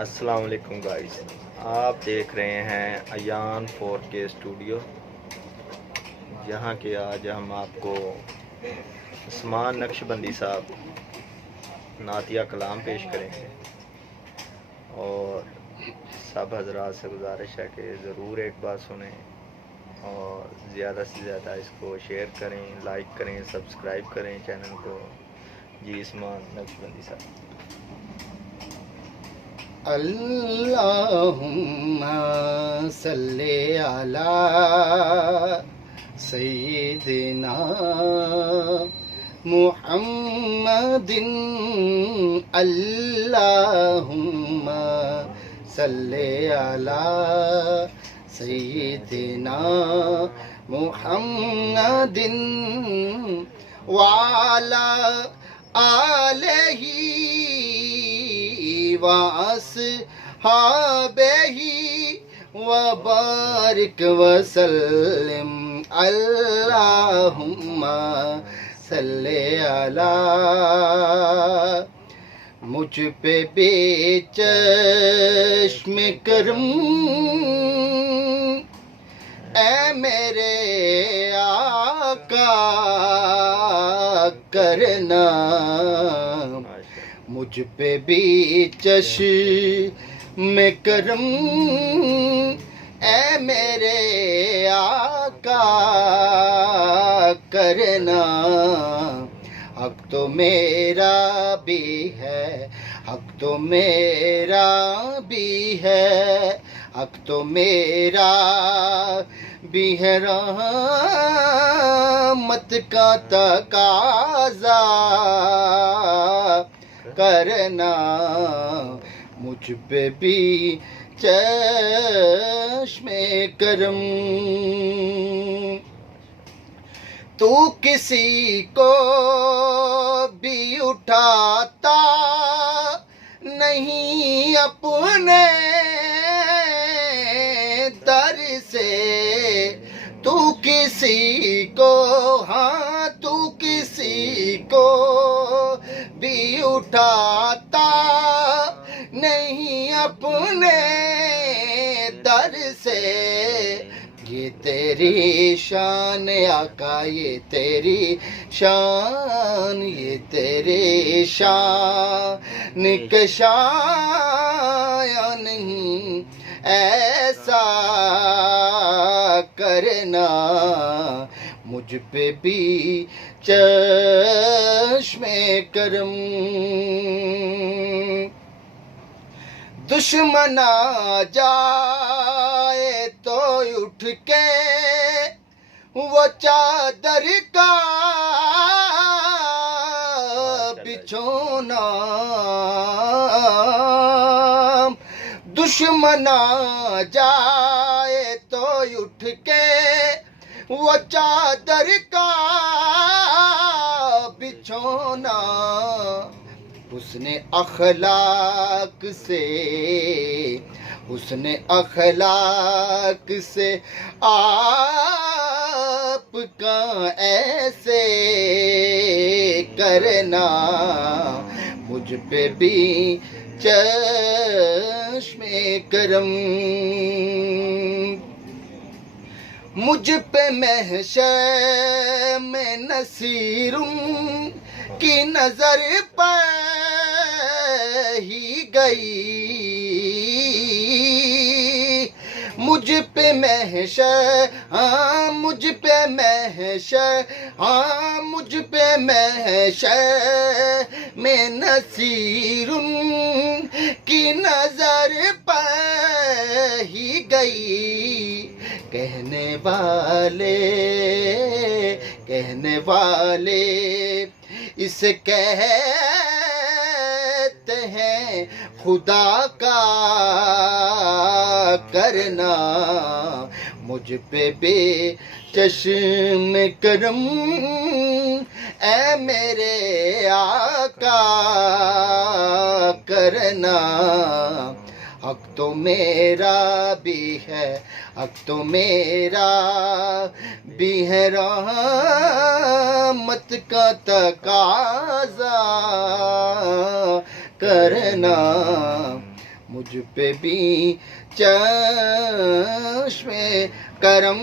अस्सलाम वालेकुम गाइस, आप देख रहे हैं अयान 4K स्टूडियो, जहां के आज हम आपको उस्मान नक्शबंदी साहब नातिया कलाम पेश करेंगे। और सब हजरात से गुजारिश है कि ज़रूर एक बार सुने और ज़्यादा से ज़्यादा इसको शेयर करें, लाइक करें, सब्सक्राइब करें चैनल को। जी उस्मान नक्शबंदी साहब। अल्लाहुम्मा सल्ले अला सय्यिदिना मुहम्मदिन। अल्लाहुम्मा सल्ले अला सय्यिदिना मुहम्मदिन वाला आलही वअस्हाबिही वबारिक वसल्लिम। अल्लाहुम्मा सल्ले अला। मुझ पे बेचश्म करम ए मेरे आका करना। मुझ पे भी चश्म करम ए मेरे आका करना। हक तो मेरा भी है, हक तो मेरा भी है, हक तो मेरा भी है। रहमत का तकाज़ा करना। मुझ पे भी चश्मे करम। तू किसी को भी उठाता नहीं अपने दर से। तू किसी को, हाँ तू किसी को भी उठाता नहीं अपने दर से। ये तेरी शान आका, ये तेरी शान, ये तेरी शान के शाया नहीं ऐसा करना। मुझ पे भी चश्मे करम। दुश्मन आ जाए तो उठ के वो चादर का बिछोना। दुश्मन आ जाए तो उठ के वो चादर का बिछोना। उसने अखलाक से, उसने अखलाक से आपका ऐसे करना। मुझ पे भी चश्मे करम। मुझ पे महशर में नसीरुम की नजर पर ही गई। मुझ पे महशर, हाँ मुझ पे महशर, हाँ मुझ पे महशर में नसीरुम की नजर पर ही गई। कहने वाले इसे कहते हैं खुदा का करना। मुझ पे बेचश्म करम ए मेरे आका करना। हक तो मेरा भी है, हक तो मेरा भी है। रहमत का तकाज़ा करना। मुझ पे भी चश्मे करम